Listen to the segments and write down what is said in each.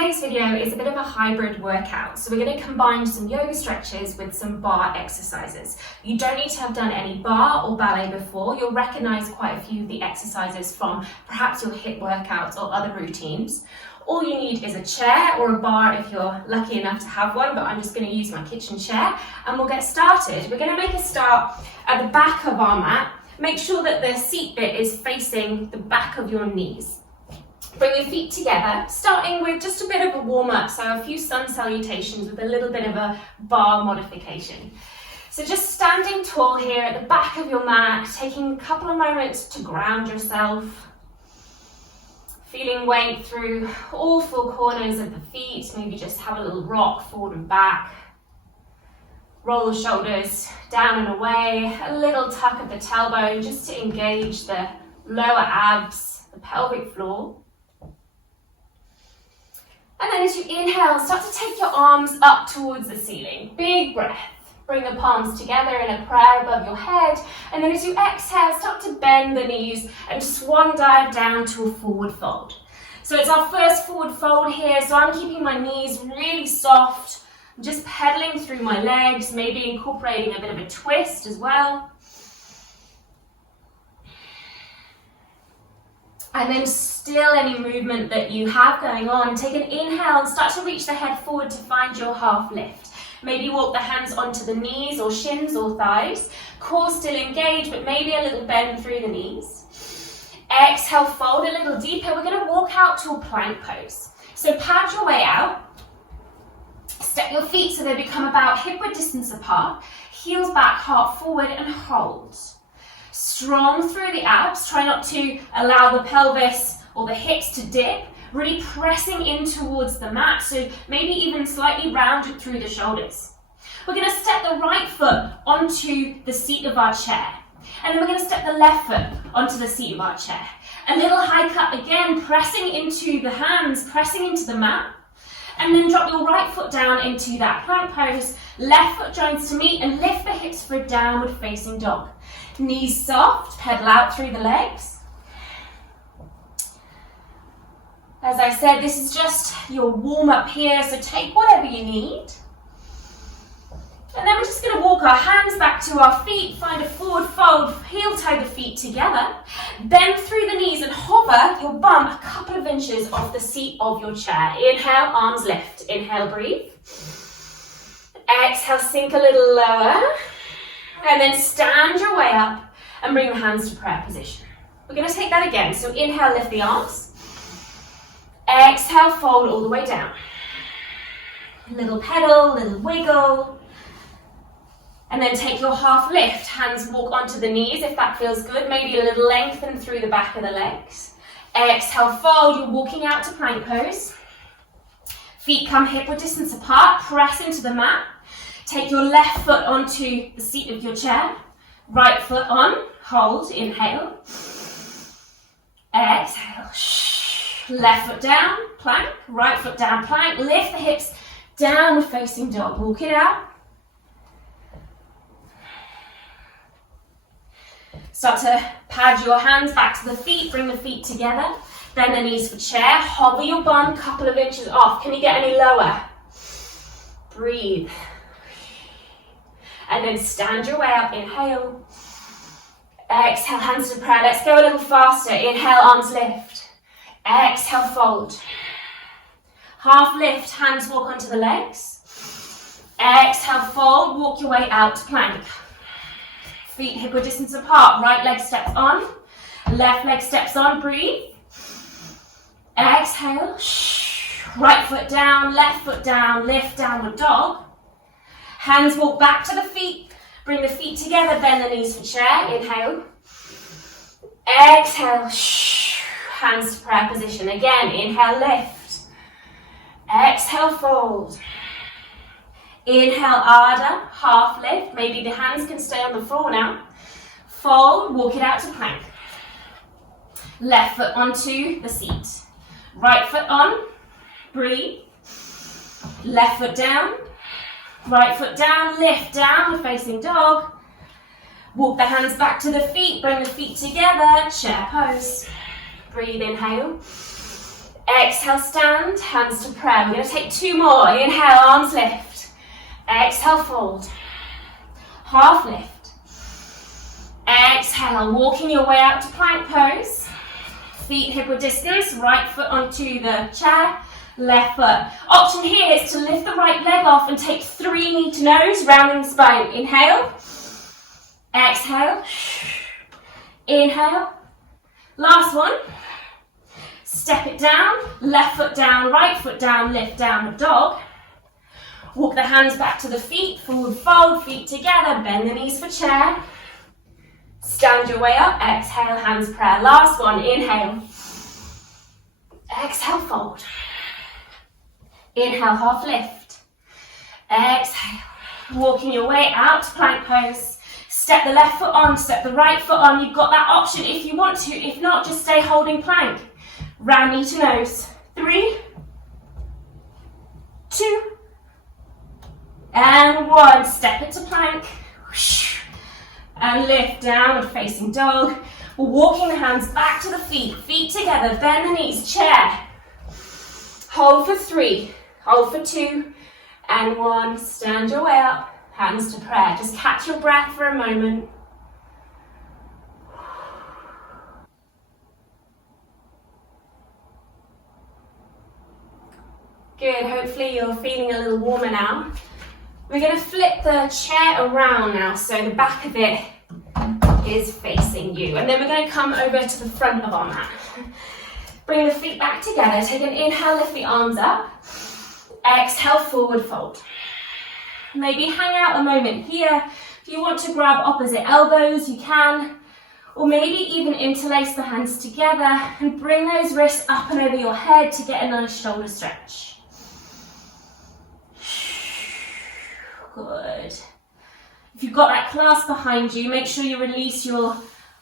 today's video is a bit of a hybrid workout. So we're going to combine some yoga stretches with some bar exercises. You don't need to have done any bar or ballet before. You'll recognize quite a few of the exercises from perhaps your HIIT workouts or other routines. All you need is a chair or a bar if you're lucky enough to have one, but I'm just going to use my kitchen chair and we'll get started. We're going to make a start at the back of our mat. Make sure that the seat bit is facing the back of your knees. Bring your feet together, starting with just a bit of a warm-up, so a few sun salutations with a little bit of a bar modification. So just standing tall here at the back of your mat, taking a couple of moments to ground yourself. Feeling weight through all four corners of the feet, maybe just have a little rock forward and back. Roll the shoulders down and away, a little tuck of the tailbone just to engage the lower abs, the pelvic floor. And then as you inhale, start to take your arms up towards the ceiling. Big breath. Bring the palms together in a prayer above your head. And then as you exhale, start to bend the knees and swan dive down to a forward fold. So it's our first forward fold here. So I'm keeping my knees really soft. I'm just pedaling through my legs, maybe incorporating a bit of a twist as well. And then still any movement that you have going on, take an inhale and start to reach the head forward to find your half lift. Maybe walk the hands onto the knees or shins or thighs. Core still engaged, but maybe a little bend through the knees. Exhale, fold a little deeper. We're going to walk out to a plank pose. So pad your way out. Step your feet so they become about hip-width distance apart. Heels back, heart forward, and hold. Strong through the abs, try not to allow the pelvis or the hips to dip, really pressing in towards the mat, so maybe even slightly rounded through the shoulders. We're going to step the right foot onto the seat of our chair, and then we're going to step the left foot onto the seat of our chair. A little high cut again, pressing into the hands, pressing into the mat, and then drop your right foot down into that plank pose, left foot joins to meet, and lift the hips for a downward facing dog. Knees soft, pedal out through the legs. As I said, this is just your warm up here, so take whatever you need. And then we're just going to walk our hands back to our feet, find a forward fold, heel toe the feet together, bend through the knees and hover your bum a couple of inches off the seat of your chair. Inhale, arms lift. Inhale, breathe. Exhale, sink a little lower. And then stand your way up and bring the hands to prayer position. We're going to take that again. So inhale, lift the arms. Exhale, fold all the way down. Little pedal, little wiggle. And then take your half lift. Hands walk onto the knees if that feels good. Maybe a little lengthen through the back of the legs. Exhale, fold. You're walking out to plank pose. Feet come hip-width distance apart. Press into the mat. Take your left foot onto the seat of your chair. Right foot on. Hold. Inhale. Exhale. Left foot down. Plank. Right foot down. Plank. Lift the hips. Downward facing dog. Walk it out. Start to pad your hands back to the feet. Bring the feet together. Bend the knees for chair. Hover your bum a couple of inches off. Can you get any lower? Breathe. And then stand your way up. Inhale. Exhale, hands to prayer. Let's go a little faster. Inhale, arms lift. Exhale, fold. Half lift, hands walk onto the legs. Exhale, fold. Walk your way out to plank. Feet hip-width distance apart. Right leg steps on. Left leg steps on. Breathe. Exhale. Right foot down. Left foot down. Lift downward dog. Hands walk back to the feet. Bring the feet together. Bend the knees for chair. Inhale. Exhale. Hands to prayer position. Again. Inhale, lift. Exhale, fold. Inhale, Ardha. Half lift. Maybe the hands can stay on the floor now. Fold. Walk it out to plank. Left foot onto the seat. Right foot on. Breathe. Left foot down. Right foot down, lift, downward facing dog. Walk the hands back to the feet, bring the feet together, chair pose. Breathe, inhale. Exhale, stand, hands to prayer. We're going to take 2 more. Inhale, arms lift. Exhale, fold. Half lift. Exhale, walking your way out to plank pose. Feet hip width distance, right foot onto the chair, left foot. Option here is to lift the right leg off and take 3 knee to nose, rounding the spine. Inhale. Exhale. Inhale. Last one. Step it down, left foot down, right foot down, lift downward dog. Walk the hands back to the feet, forward fold, feet together, bend the knees for chair. Stand your way up, exhale, hands prayer. Last one, inhale. Exhale, fold. Inhale, half lift. Exhale. Walking your way out to plank pose. Step the left foot on, step the right foot on. You've got that option if you want to. If not, just stay holding plank. Round knee to nose. 3, 2, and 1. Step it to plank. And lift, downward facing dog. We're walking the hands back to the feet. Feet together, bend the knees, chair. Hold for 3, hold for 2, and 1. Stand your way up, hands to prayer. Just catch your breath for a moment. Good, hopefully you're feeling a little warmer now. We're going to flip the chair around now, so the back of it is facing you. And then we're going to come over to the front of our mat. Bring the feet back together, take an inhale, lift the arms up. Exhale, forward fold. Maybe hang out a moment here. If you want to grab opposite elbows, you can. Or maybe even interlace the hands together and bring those wrists up and over your head to get a nice shoulder stretch. Good. If you've got that clasp behind you, make sure you release your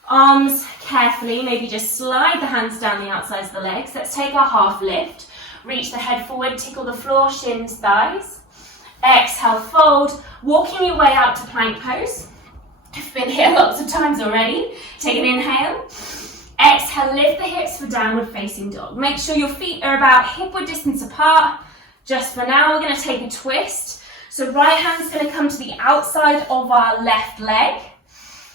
arms carefully. Maybe just slide the hands down the outsides of the legs. Let's take our half lift. Reach the head forward, tickle the floor, shins, thighs. Exhale, fold. Walking your way out to plank pose. I've been here lots of times already. Take an inhale. Exhale, lift the hips for downward facing dog. Make sure your feet are about hip width distance apart. Just for now, we're going to take a twist. So right hand's going to come to the outside of our left leg.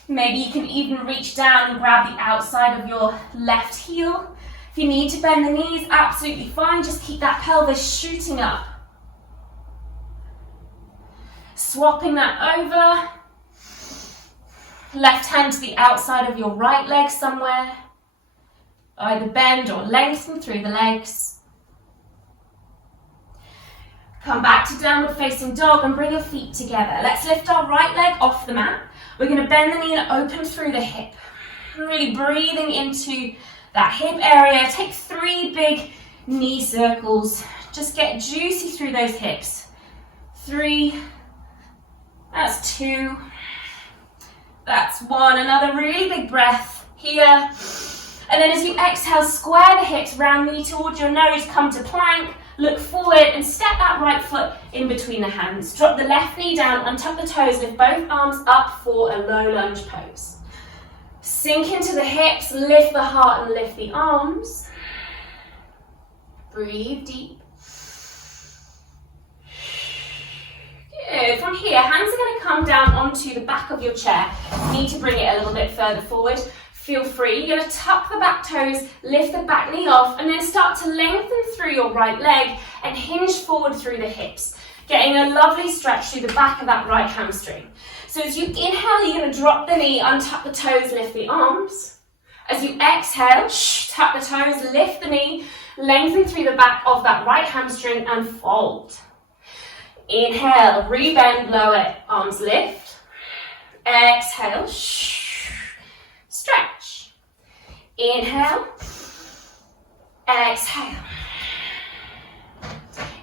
Maybe you can even reach down and grab the outside of your left heel. If you need to bend the knees, absolutely fine. Just keep that pelvis shooting up. Swapping that over. Left hand to the outside of your right leg somewhere. Either bend or lengthen through the legs. Come back to downward facing dog and bring your feet together. Let's lift our right leg off the mat. We're going to bend the knee and open through the hip. Really breathing into that hip area. Take 3 big knee circles. Just get juicy through those hips. 3. That's 2. That's 1. Another really big breath here. And then as you exhale, square the hips, round knee towards your nose, come to plank. Look forward and step that right foot in between the hands. Drop the left knee down, untuck the toes, lift both arms up for a low lunge pose. Sink into the hips, lift the heart and lift the arms. Breathe deep. Good. From here, hands are going to come down onto the back of your chair. You need to bring it a little bit further forward. Feel free. You're going to tuck the back toes, lift the back knee off, and then start to lengthen through your right leg and hinge forward through the hips, getting a lovely stretch through the back of that right hamstring. So as you inhale, you're going to drop the knee, untuck the toes, lift the arms. As you exhale, tuck the toes, lift the knee, lengthen through the back of that right hamstring and fold. Inhale, rebend, lower, arms lift. Exhale, stretch. Inhale, exhale.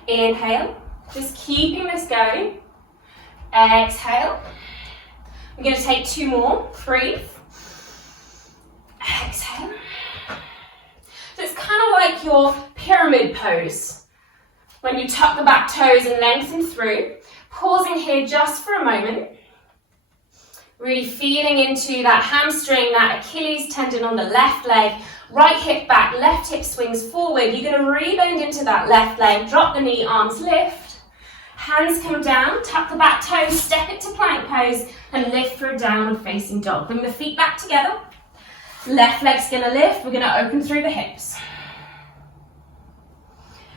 Inhale, just keeping this going. Exhale. I'm going to take 2 more. Breathe. Exhale. So it's kind of like your pyramid pose. When you tuck the back toes and lengthen through. Pausing here just for a moment. Really feeling into that hamstring, that Achilles tendon on the left leg, Right hip back, left hip swings forward. You're going to rebend into that left leg, drop the knee, arms lift. Hands come down, tuck the back toes, step it to plank pose, and lift for a downward facing dog. Bring the feet back together. Left leg's going to lift. We're going to open through the hips.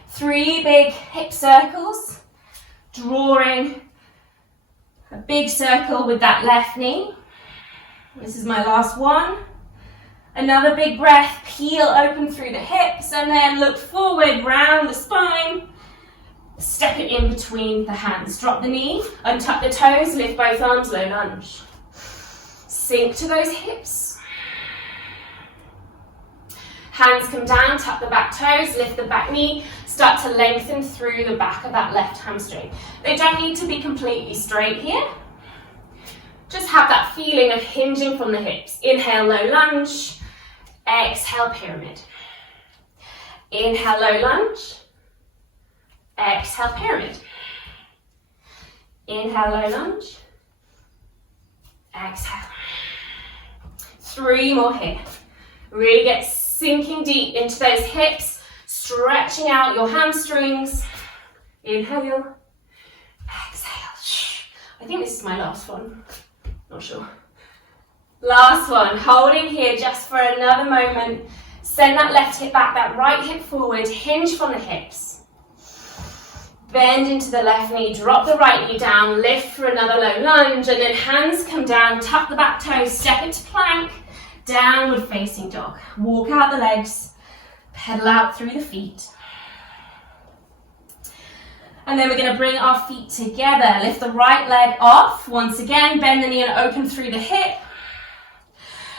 3 big hip circles, drawing a big circle with that left knee. This is my last one. Another big breath, peel open through the hips, and then look forward, round the spine. Step it in between the hands. Drop the knee, untuck the toes, lift both arms, low lunge. Sink to those hips. Hands come down, tuck the back toes, lift the back knee, start to lengthen through the back of that left hamstring. They don't need to be completely straight here. Just have that feeling of hinging from the hips. Inhale, low lunge. Exhale, pyramid. Inhale, low lunge. Exhale, pyramid. Inhale, low lunge. Exhale. 3 more here. Really get sinking deep into those hips, stretching out your hamstrings. Inhale. Exhale. I think this is my last one. Not sure. Last one, holding here just for another moment. Send that left hip back, that right hip forward, hinge from the hips. Bend into the left knee, drop the right knee down, lift for another low lunge, and then hands come down, tuck the back toes, step it to plank, downward facing dog. Walk out the legs, pedal out through the feet. And then we're going to bring our feet together. Lift the right leg off. Once again, bend the knee and open through the hip.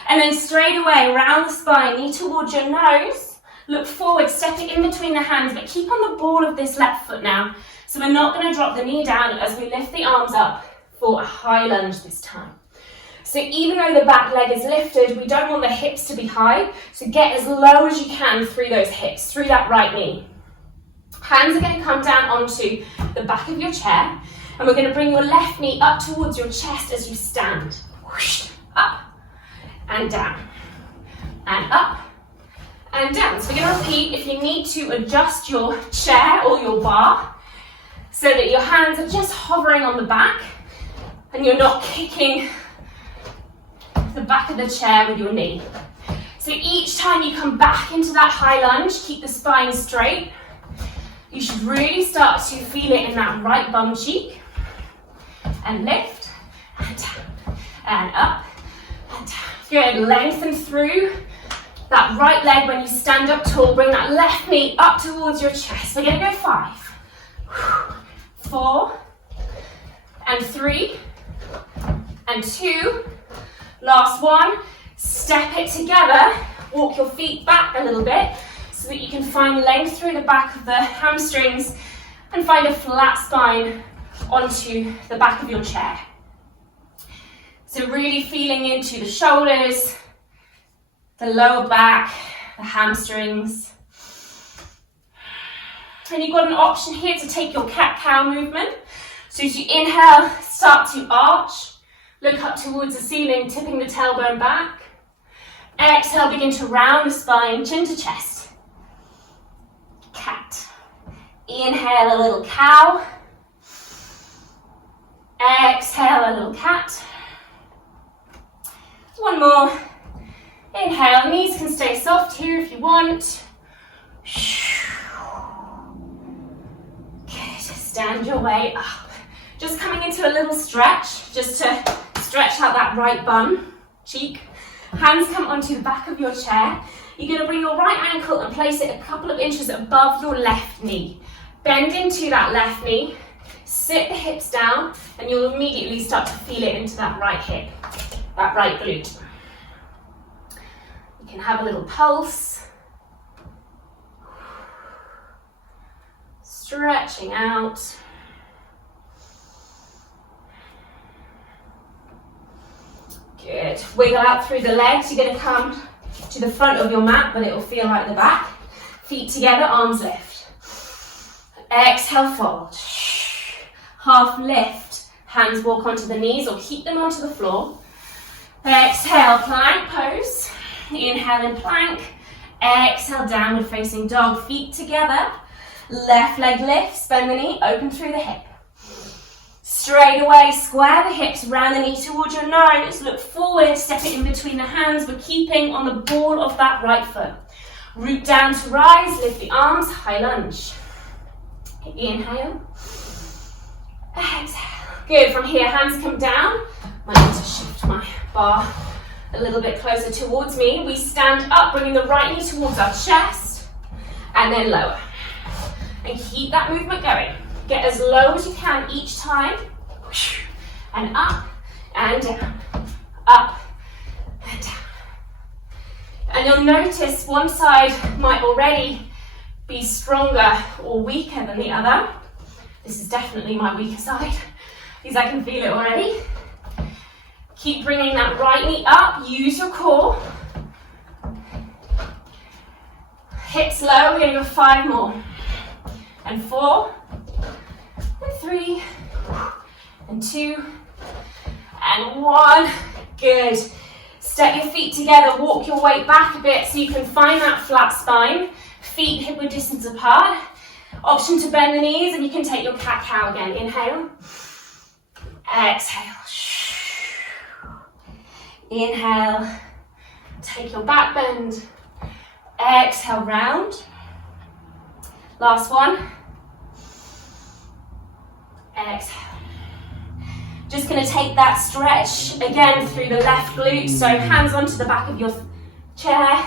And then straight away, round the spine, knee towards your nose. Look forward, step it in between the hands, but keep on the ball of this left foot now. So we're not going to drop the knee down as we lift the arms up for a high lunge this time. So even though the back leg is lifted, we don't want the hips to be high. So get as low as you can through those hips, through that right knee. Hands are going to come down onto the back of your chair, and we're going to bring your left knee up towards your chest as you stand. Whoosh, up and down, and up and down. So we're going to repeat. If you need to adjust your chair or your bar so that your hands are just hovering on the back and you're not kicking the back of the chair with your knee. So each time you come back into that high lunge, keep the spine straight. You should really start to feel it in that right bum cheek. And lift, and down, and up, and down. Good, lengthen through that right leg when you stand up tall. Bring that left knee up towards your chest. We're going to go 5, 4, and 3, and 2. Last one. Step it together. Walk your feet back a little bit, so that you can find length through the back of the hamstrings and find a flat spine onto the back of your chair. So really feeling into the shoulders, the lower back, the hamstrings. And you've got an option here to take your cat-cow movement. So as you inhale, start to arch, look up towards the ceiling, tipping the tailbone back. Exhale, begin to round the spine, chin to chest. Cat. Inhale, a little cow. Exhale, a little cat. One more. Inhale, knees can stay soft here if you want. Good, stand your way up. Just coming into a little stretch, just to stretch out that right bum, cheek. Hands come onto the back of your chair. You're going to bring your right ankle and place it a couple of inches above your left knee. Bend into that left knee, sit the hips down, and you'll immediately start to feel it into that right hip, that right glute. You can have a little pulse. Stretching out. Good. Wiggle out through the legs. You're going to come to the front of your mat, but it will feel like the back. Feet together, arms lift. Exhale, fold. Half lift. Hands walk onto the knees or keep them onto the floor. Exhale, plank pose. Inhale in plank. Exhale, downward facing dog, feet together. Left leg lifts, bend the knee, open through the hip. Straight away, square the hips, round the knee towards your nose, look forward, step it in between the hands. We're keeping on the ball of that right foot. Root down to rise, lift the arms, high lunge. Inhale. Exhale. Good, from here, hands come down. Might need to shift my bar a little bit closer towards me. We stand up, bringing the right knee towards our chest, and then lower. And keep that movement going. Get as low as you can each time. And up and down, up and down. And you'll notice one side might already be stronger or weaker than the other. This is definitely my weaker side, because I can feel it already. Keep bringing that right knee up, use your core. Hips low, we're going to go 5 more. And 4, and 3, and 2, and 1. Good. Step your feet together, walk your weight back a bit so you can find that flat spine. Feet hip-width distance apart. Option to bend the knees, and you can take your cat-cow again. Inhale. Exhale. Inhale. Take your back bend. Exhale, round. Last one. Exhale. Just going to take that stretch again through the left glute. So hands onto the back of your chair.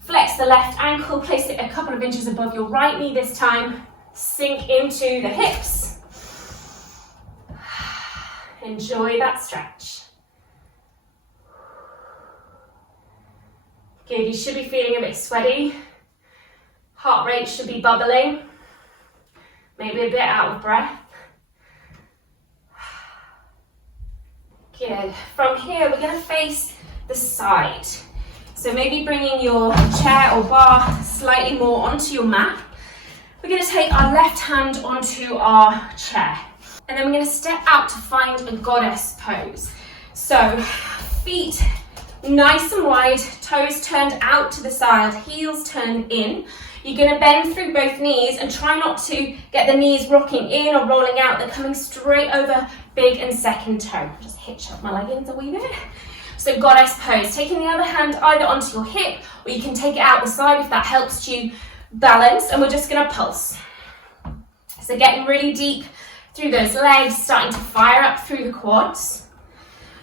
Flex the left ankle. Place it a couple of inches above your right knee this time. Sink into the hips. Enjoy that stretch. Good. You should be feeling a bit sweaty. Heart rate should be bubbling. Maybe a bit out of breath. Good. From here, we're going to face the side. So maybe bringing your chair or bar slightly more onto your mat. We're going to take our left hand onto our chair. And then we're going to step out to find a goddess pose. So feet nice and wide, toes turned out to the side, heels turned in. You're going to bend through both knees and try not to get the knees rocking in or rolling out. They're coming straight over big and second toe. Just hitch up my leggings a wee bit. So goddess pose. Taking the other hand either onto your hip, or you can take it out the side if that helps you balance. And we're just going to pulse. So getting really deep through those legs, starting to fire up through the quads.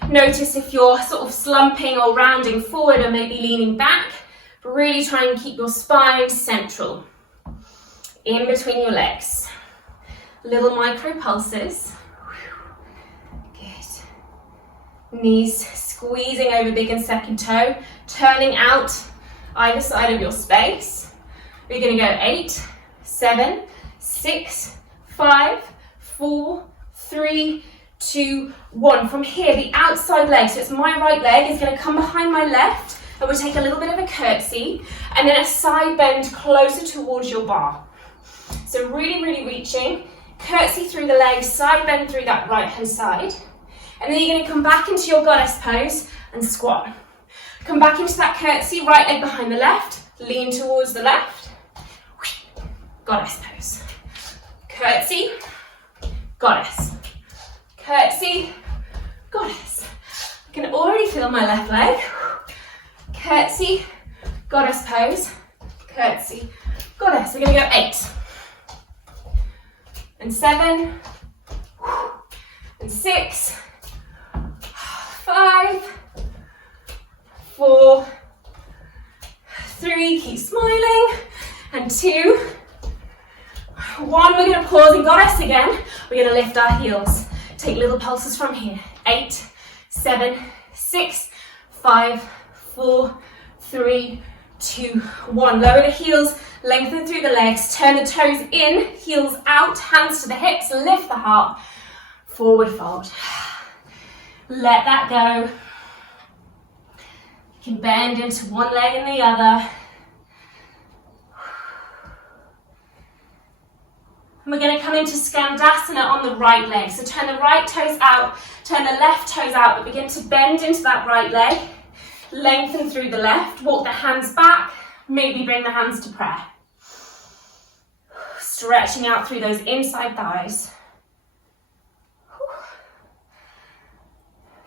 Notice if you're sort of slumping or rounding forward or maybe leaning back. Really try and keep your spine central, in between your legs. Little micro pulses. Good. Knees squeezing over big and second toe, turning out either side of your space. We're going to go 8, 7, 6, 5, 4, 3, 2, 1. From here, the outside leg, so it's my right leg, is going to come behind my left. And we'll take a little bit of a curtsy and then a side bend closer towards your bar. So really, really reaching, curtsy through the legs, side bend through that right hand side. And then you're going to come back into your goddess pose and squat. Come back into that curtsy, right leg behind the left, lean towards the left. Goddess pose. Curtsy, goddess. Curtsy, goddess. I can already feel my left leg. Curtsy, goddess pose, curtsy, goddess. We're going to go 8, and 7, and 6, 5, 4, 3, keep smiling, and 2, 1. We're going to pause in goddess again. We're going to lift our heels. Take little pulses from here. 8, 7, 6, 5, 4, 3, 2, 1. Lower the heels, lengthen through the legs, turn the toes in, heels out, hands to the hips, lift the heart, forward fold. Let that go. You can bend into one leg and the other. And we're going to come into Skandasana on the right leg. So turn the right toes out, turn the left toes out, but begin to bend into that right leg. Lengthen through the left, walk the hands back, Maybe bring the hands to prayer. Stretching out through those inside thighs.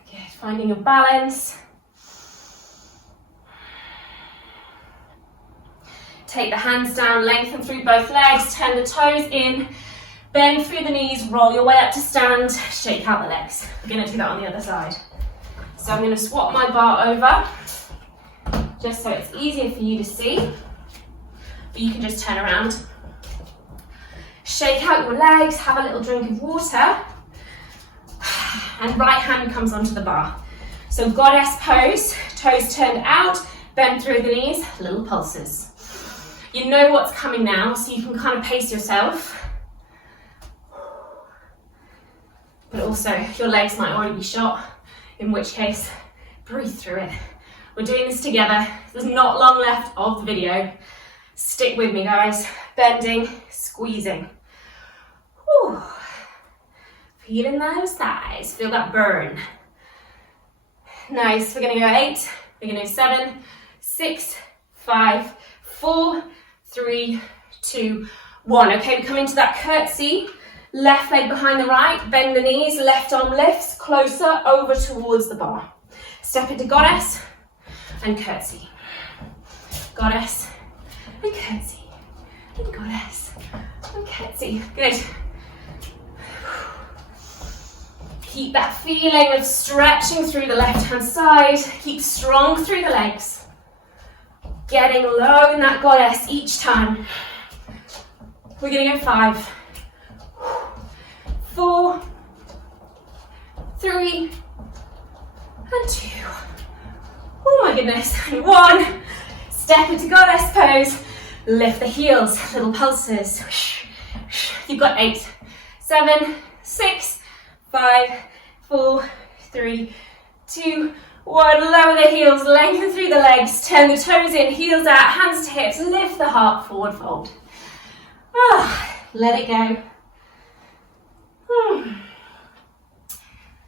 Good, finding your balance. Take the hands down, lengthen through both legs, turn the toes in, bend through the knees, roll your way up to stand, shake out the legs. We're going to do that on the other side. So I'm going to swap my bar over, just so it's easier for you to see. But you can just turn around. Shake out your legs, have a little drink of water, and right hand comes onto the bar. So goddess pose, toes turned out, bend through the knees, little pulses. You know what's coming now, so you can kind of pace yourself. But also, your legs might already be shot, in which case, breathe through it. We're doing this together. There's not long left of the video. Stick with me, guys. Bending, squeezing. Whew. Feeling those thighs. Feel that burn. Nice. We're going to go 8. We're going to go 7, 6, 5, 4, 3, 2, 1. Okay, we come into that curtsy. Left leg behind the right, bend the knees, left arm lifts, closer over towards the bar. Step into goddess and curtsy. Goddess and curtsy. And goddess and curtsy. Good. Keep that feeling of stretching through the left hand side. Keep strong through the legs. Getting low in that goddess each time. We're going to go 5, 4, 3, and 2. Oh my goodness. And 1. Step into goddess pose. Lift the heels, little pulses. You've got 8, 7, 6, 5, 4, 3, 2, 1. Lower the heels, lengthen through the legs, turn the toes in, heels out, hands to hips, lift the heart, forward fold. Let it go.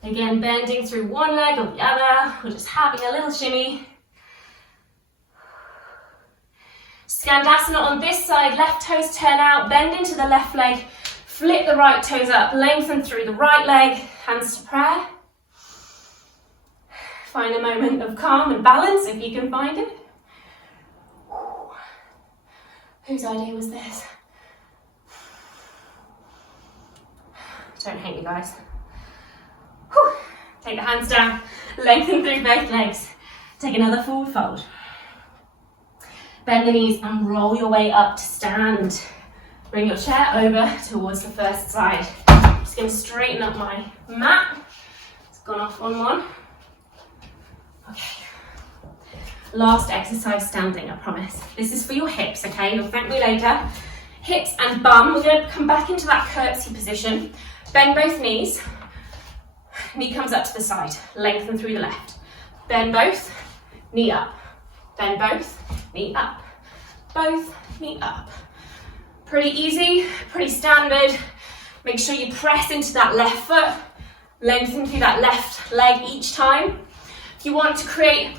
Again, bending through one leg or the other. We're just having a little shimmy. Skandasana on this side, left toes turn out, bend into the left leg, flip the right toes up, lengthen through the right leg, hands to prayer. Find a moment of calm and balance if you can find it. Whose idea was this? Don't hate me, guys. Whew. Take the hands down, lengthen through both legs. Take another forward fold. Bend the knees and roll your way up to stand. Bring your chair over towards the first side. I'm just going to straighten up my mat. It's gone off on one. Okay. Last exercise standing, I promise. This is for your hips, okay? You'll thank me later. Hips and bum. We're going to come back into that curtsy position. Bend both knees. Knee comes up to the side. Lengthen through the left. Bend both. Knee up. Bend both. Knee up. Both. Knee up. Pretty easy. Pretty standard. Make sure you press into that left foot. Lengthen through that left leg each time. If you want to create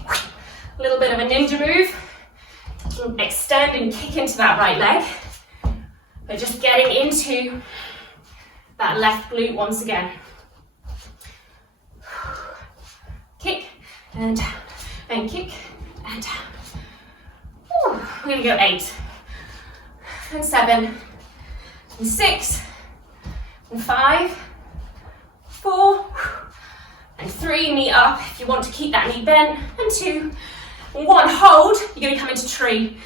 a little bit of a ninja move, you can extend and kick into that right leg. But just getting into that left glute once again. Kick and down, and kick and down. Whew. We're going to go 8, and 7, and 6, and 5, 4, and 3, knee up if you want to keep that knee bent, and 2, and 1, hold. You're going to come into tree.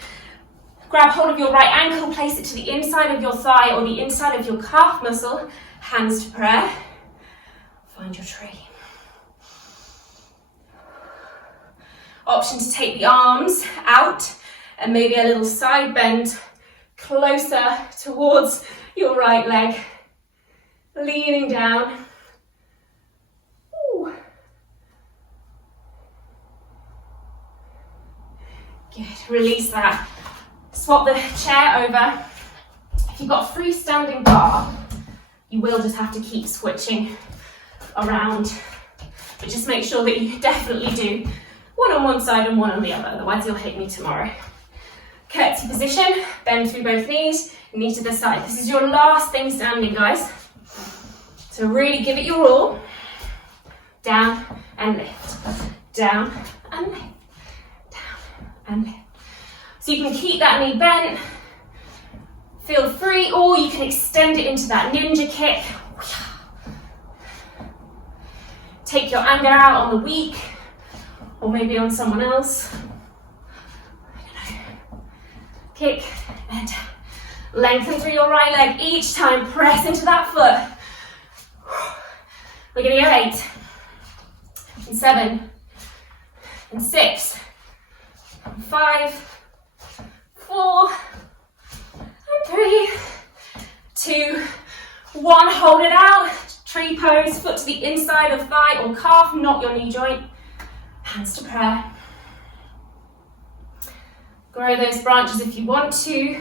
Grab hold of your right ankle, place it to the inside of your thigh or the inside of your calf muscle, hands to prayer. Find your tree. Option to take the arms out and maybe a little side bend closer towards your right leg. Leaning down. Ooh. Good, release that. Swap the chair over. If you've got a freestanding bar, you will just have to keep switching around. But just make sure that you definitely do one on one side and one on the other, otherwise you'll hate me tomorrow. Curtsy position, bend through both knees, knee to the side. This is your last thing standing, guys. So really give it your all. Down and lift, down and lift, down and lift. So you can keep that knee bent, feel free, or you can extend it into that ninja kick. Take your anger out on the weak, or maybe on someone else. I don't know. Kick and lengthen through your right leg each time. Press into that foot. We're going to go 8, and 7, and 6, and 5, 4, and 3, 2, 1. Hold it out. Tree pose, foot to the inside of thigh or calf, not your knee joint. Hands to prayer. Grow those branches if you want to.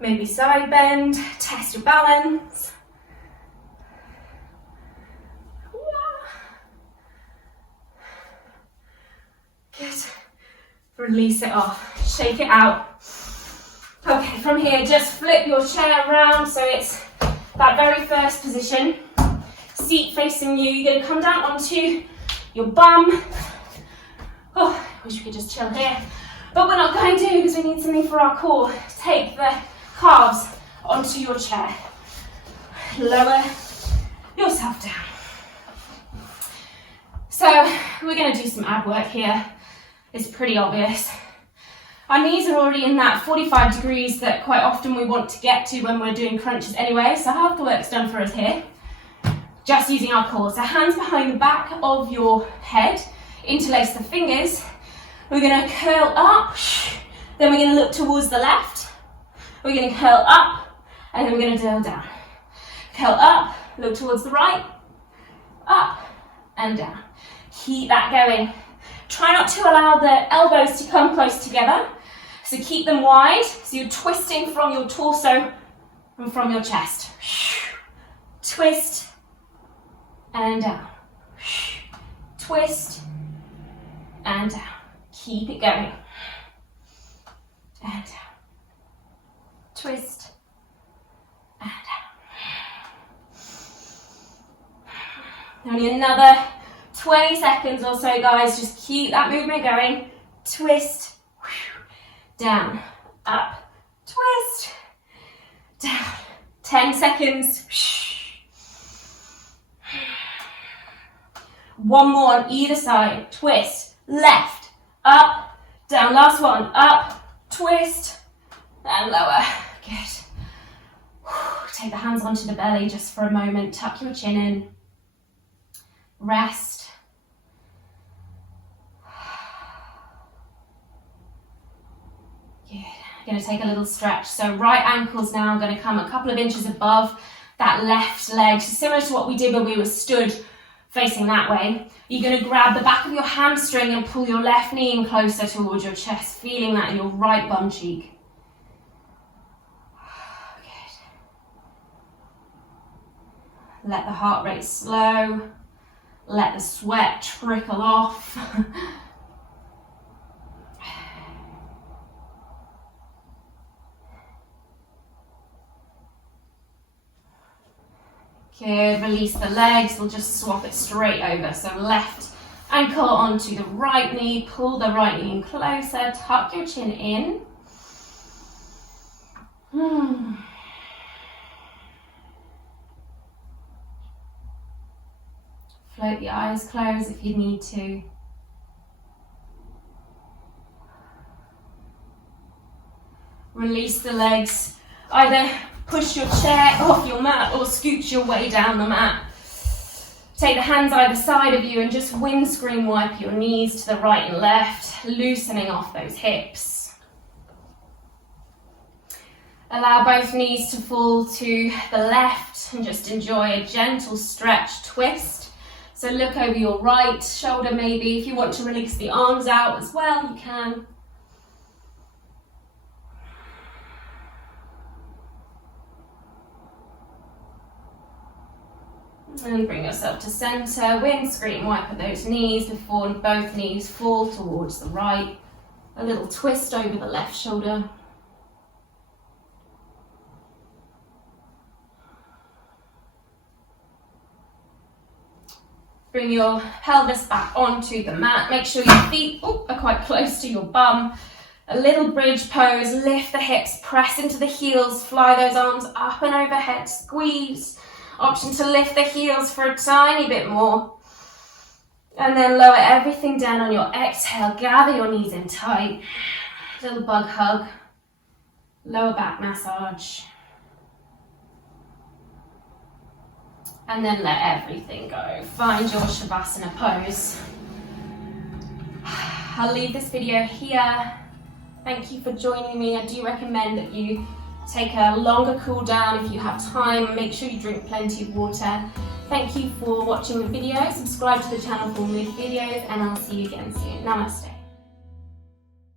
Maybe side bend, test your balance. Good. Release it off. Shake it out. Okay, from here, just flip your chair around so it's that very first position. Seat facing you. You're going to come down onto your bum. Oh, I wish we could just chill here. But we're not going to because we need something for our core. Take the calves onto your chair. Lower yourself down. So we're going to do some ab work here. It's pretty obvious. Our knees are already in that 45 degrees that quite often we want to get to when we're doing crunches anyway, so half the work's done for us here. Just using our core. So hands behind the back of your head, interlace the fingers. We're going to curl up, then we're going to look towards the left. We're going to curl up, and then we're going to dial down. Curl up, look towards the right, up and down. Keep that going. Try not to allow the elbows to come close together. So keep them wide, so you're twisting from your torso and from your chest. Twist and down. Twist and down. Keep it going. And down. Twist and down. Only another 20 seconds or so, guys. Just keep that movement going. Twist. Down, up, twist, down. 10 seconds. One more on either side. Twist, left, up, down. Last one, up, twist, and lower. Good. Take the hands onto the belly just for a moment. Tuck your chin in. Rest. Good. Going to take a little stretch. So right ankle's now going to come a couple of inches above that left leg. So similar to what we did when we were stood facing that way. You're going to grab the back of your hamstring and pull your left knee in closer towards your chest, feeling that in your right bum cheek. Good. Let the heart rate slow. Let the sweat trickle off. Good, release the legs, we'll just swap it straight over. So left ankle onto the right knee, pull the right knee in closer, tuck your chin in. Float the eyes closed if you need to. Release the legs, either push your chair off your mat or scooch your way down the mat. Take the hands either side of you and just windscreen wipe your knees to the right and left, loosening off those hips. Allow both knees to fall to the left and just enjoy a gentle stretch twist. So look over your right shoulder maybe. If you want to release the arms out as well, you can. And bring yourself to center, windscreen wipe at those knees before both knees fall towards the right. A little twist over the left shoulder. Bring your pelvis back onto the mat. Make sure your feet are quite close to your bum. A little bridge pose. Lift the hips, press into the heels, fly those arms up and overhead, squeeze. Option to lift the heels for a tiny bit more. And then lower everything down on your exhale. Gather your knees in tight. Little bug hug. Lower back massage. And then let everything go. Find your Shavasana pose. I'll leave this video here. Thank you for joining me. I do recommend that you take a longer cool down if you have time. Make sure you drink plenty of water. Thank you for watching the video. Subscribe to the channel for more videos and I'll see you again soon. Namaste.